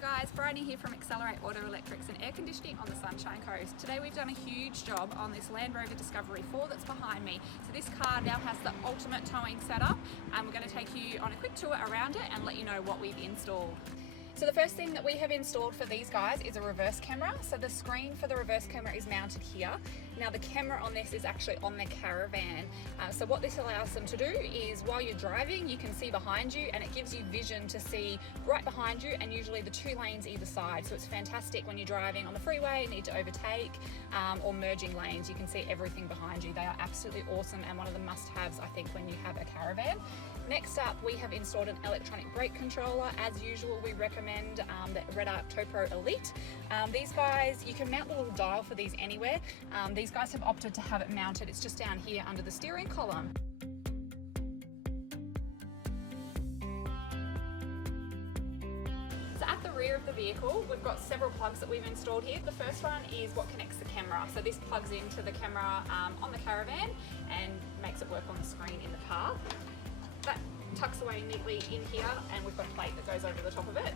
Hi guys, Briohny here from Accelerate Auto Electrics and Air Conditioning on the Sunshine Coast. Today we've done a huge job on this Land Rover Discovery 4 that's behind me. So this car now has the ultimate towing setup and we're going to take you on a quick tour around it and let you know what we've installed. So the first thing that we have installed for these guys is a reverse camera. So the screen for the reverse camera is mounted here. Now the camera on this is actually on the Caravan. So what this allows them to do is while you're driving, you can see behind you and it gives you vision to see right behind you and usually the two lanes either side. So it's fantastic when you're driving on the freeway, need to overtake or merging lanes. You can see everything behind you. They are absolutely awesome and one of the must-haves I think when you have a Caravan. Next up, we have installed an electronic brake controller. As usual, we recommend the Redarc TowPro Elite. These guys, you can mount the little dial for these anywhere. These guys have opted to have it mounted. It's just down here under the steering column. So at the rear of the vehicle, we've got several plugs that we've installed here. The first one is what connects the camera. So this plugs into the camera on the Caravan and makes it work on the screen in the car. That tucks away neatly in here and we've got a plate that goes over the top of it.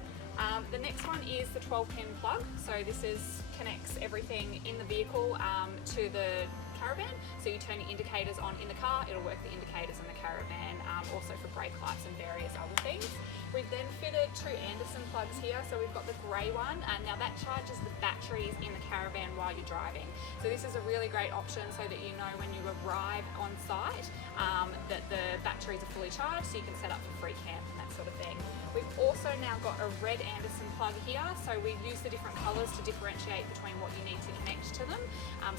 The next one is the 12-pin plug. So this connects everything in the vehicle to the Caravan. So you turn your indicators on in the car, it'll work the indicators in the Caravan, also for brake lights and various other things. We've then fitted two Anderson plugs here. So we've got the grey one and now that charges the batteries in the Caravan while you're driving. So this is a really great option so that you know when you arrive on site that the batteries are fully charged so you can set up for free camp and that sort of thing. We've also now got a red Anderson plug here, so we've used the different colours to differentiate between what you need to connect to them.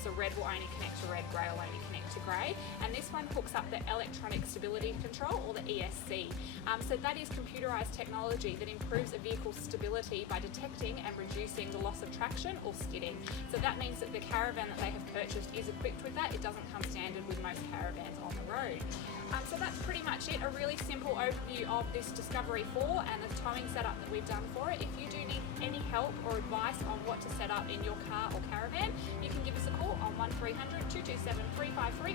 So red will only connect to red, grey will only connect to grey, and this one hooks up the electronic stability control, or the ESC. So that is computerised technology that improves a vehicle's stability by detecting and reducing the loss of traction or skidding. So that means that the Caravan that they have purchased is equipped with that. It doesn't come standard with most Caravans on the road. So that's pretty much it, a really simple overview of this Discovery 4 and the towing setup that we've done for it. If you do need any help or advice on what to set up in your car or Caravan, you can give us a call on 1300 227 353